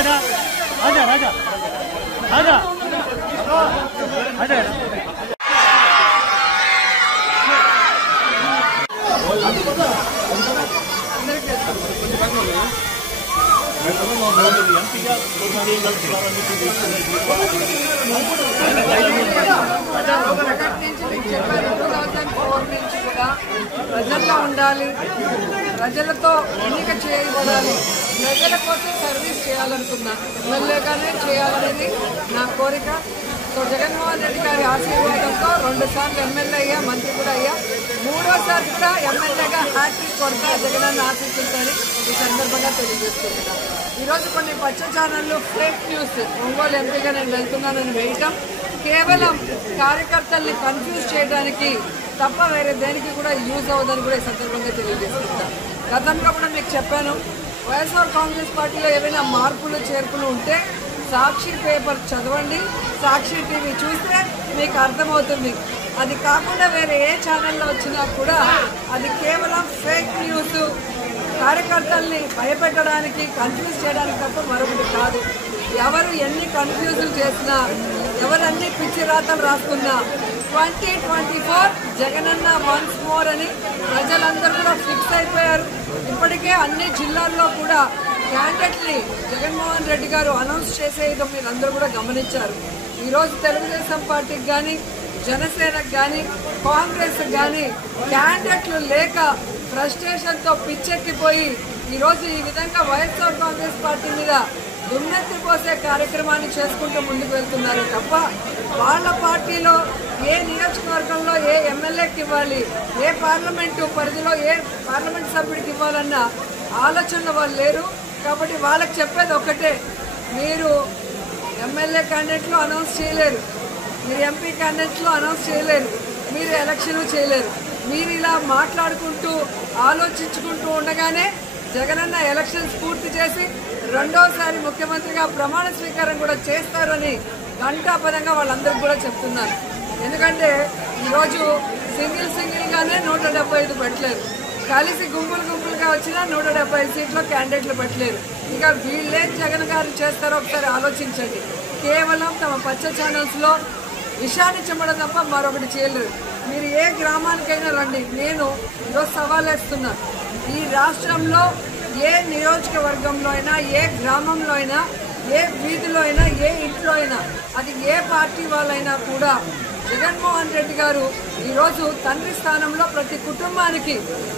आजा राजा आजा आजा ప్రజల్లో ఉండాలి, ప్రజలతో ఎన్నిక చేయబడాలి, ప్రజల కోసం సర్వీస్ చేయాలనుకున్నా ఎమ్మెల్యేగానే చేయాలనేది నా కోరిక. సో జగన్మోహన్ రెడ్డి గారి ఆశీర్వాదంతో 2 సార్లు ఎమ్మెల్యే అయ్యా, మంత్రి కూడా అయ్యా, 3వసారి కూడా ఎమ్మెల్యేగా హ్యాట్రిక్ కొడతా జగనన్న ఆశిస్తుందని ఈ సందర్భంగా తెలియజేస్తున్నాను. ఈరోజు కొన్ని పచ్చ ఛానళ్ళు ఫేక్ న్యూస్ ఒంగోలు ఎంపీగా నేను వెళ్తున్నానని వేయటం కేవలం కార్యకర్తల్ని కన్ఫ్యూజ్ చేయడానికి తప్ప వేరే దేనికి కూడా యూజ్ అవ్వదని కూడా ఈ సందర్భంగా తెలియజేస్తున్నాను. గతంలో కూడా మీకు చెప్పాను, వైఎస్ఆర్ కాంగ్రెస్ పార్టీలో ఏవైనా మార్పులు చేర్పులు ఉంటే సాక్షి పేపర్ చదవండి, సాక్షి టీవీ చూస్తే మీకు అర్థమవుతుంది. అది కాకుండా వేరే ఏ ఛానల్లో వచ్చినా కూడా అది కేవలం ఫేక్ న్యూస్, కార్యకర్తల్ని భయపెట్టడానికి కన్ఫ్యూజ్ చేయడానికి తప్ప మరొకటి కాదు. ఎవరు ఎన్ని కన్ఫ్యూజులు చేసినా, ఎవరన్నీ పిచ్చి రాతలు రాసుకున్నా 2024 జగనన్న వన్స్ మోర్ అని ప్రజలందరూ కూడా ఫిక్స్ అయిపోయారు. ఇప్పటికే అన్ని జిల్లాల్లో కూడా క్యాండిడేట్ని జగన్మోహన్ రెడ్డి గారు అనౌన్స్ చేసేయడం మీరు అందరూ కూడా గమనించారు. ఈరోజు తెలుగుదేశం పార్టీకి కానీ, జనసేనకు కానీ, కాంగ్రెస్ కానీ క్యాండిడేట్లు లేక ఫ్రస్ట్రేషన్తో పిచ్చెక్కిపోయి ఈరోజు ఈ విధంగా వైఎస్ఆర్ కాంగ్రెస్ పార్టీ మీద దుమ్మెత్తి పోసే కార్యక్రమాన్ని చేసుకుంటూ ముందుకు వెళ్తున్నారు తప్ప వాళ్ళ పార్టీలో ఏ నియోజకవర్గంలో ఏ ఎమ్మెల్యేకి ఇవ్వాలి, ఏ పార్లమెంటు పరిధిలో ఏ పార్లమెంట్ సభ్యుడికి ఇవ్వాలన్న ఆలోచనలు వాళ్ళు లేరు. కాబట్టి వాళ్ళకి చెప్పేది ఒక్కటే, మీరు ఎమ్మెల్యే క్యాండిడేట్లు అనౌన్స్ చేయలేరు, మీరు ఎంపీ క్యాండిడేట్లు అనౌన్స్ చేయలేరు, మీరు ఎలక్షన్ చేయలేరు. మీరు ఇలా మాట్లాడుకుంటూ ఆలోచించుకుంటూ ఉండగానే జగనన్న ఎలక్షన్స్ పూర్తి చేసి 2వసారి ముఖ్యమంత్రిగా ప్రమాణ స్వీకారం కూడా చేస్తారని ఘంటాపదంగా వాళ్ళందరికీ కూడా చెప్తున్నారు. ఎందుకంటే ఈరోజు సింగిల్గానే 175 పెట్టలేరు, కలిసి గుంపులుగా వచ్చినా 175 సీట్లో క్యాండిడేట్లు పెట్టలేరు. ఇక వీళ్ళేం జగన్ గారు చేస్తారో ఒకసారి ఆలోచించండి. కేవలం తమ పచ్చ ఛానల్స్లో విషాన్ని చెమ్మడం తప్ప మరొకటి చేయలేరు. మీరు ఏ గ్రామానికైనా రండి, నేను ఈరోజు సవాలేస్తున్నా, ఈ రాష్ట్రంలో ఏ నియోజకవర్గంలో అయినా, ఏ గ్రామంలో అయినా, ఏ వీధిలో అయినా, ఏ ఇంట్లో అయినా, అది ఏ పార్టీ వాళ్ళైనా కూడా జగన్మోహన్ రెడ్డి గారు ఈరోజు తండ్రి స్థానంలో ప్రతి కుటుంబానికి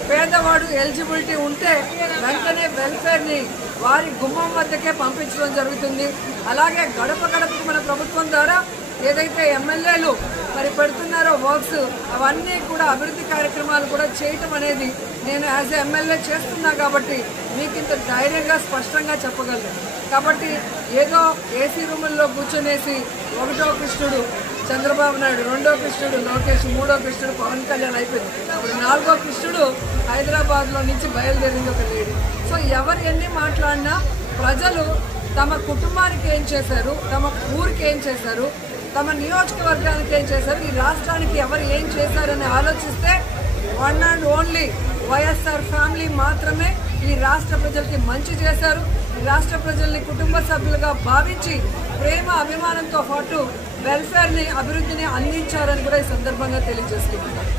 పేదవాడు ఎలిజిబిలిటీ ఉంటే వెంటనే వెల్ఫేర్ని వారి గుమ్మం వద్దకే పంపించడం జరుగుతుంది. అలాగే గడప గడపకు మన ప్రభుత్వం ద్వారా ఏదైతే ఎమ్మెల్యేలు మరి పెడుతున్నారో వర్క్స్, అవన్నీ కూడా అభివృద్ధి కార్యక్రమాలు కూడా చేయటం అనేది నేను యాజ్ ఎమ్మెల్యే చేస్తున్నా కాబట్టి మీకు ఇంత ధైర్యంగా స్పష్టంగా చెప్పగలను. కాబట్టి ఏదో ఏసీ రూముల్లో కూర్చొనేసి 1వ కృష్ణుడు చంద్రబాబు నాయుడు, 2వ కృష్ణుడు లోకేష్, 3వ కృష్ణుడు పవన్ కళ్యాణ్ అయిపోయింది. ఇప్పుడు 4వ కృష్ణుడు హైదరాబాద్లో నుంచి బయలుదేరింది ఒక లేడీ. సో ఎవరు ఎన్ని మాట్లాడినా ప్రజలు తమ కుటుంబానికి ఏం చేశారు, తమ ఊరికి ఏం చేశారు, తమ నియోజకవర్గానికి ఏం చేశారు, ఈ రాష్ట్రానికి ఎవరు ఏం చేశారని ఆలోచిస్తే one and only YSR family మాత్రమే ఈ రాష్ట్ర ప్రజలకి మంచి చేశారు. ఈ రాష్ట్ర ప్రజల్ని కుటుంబ సభ్యులుగా భావించి ప్రేమ అభిమానంతో పాటు వెల్ఫేర్ని, అభివృద్ధిని అందించారని కూడా ఈ సందర్భంగా తెలియజేసుకుంటున్నారు.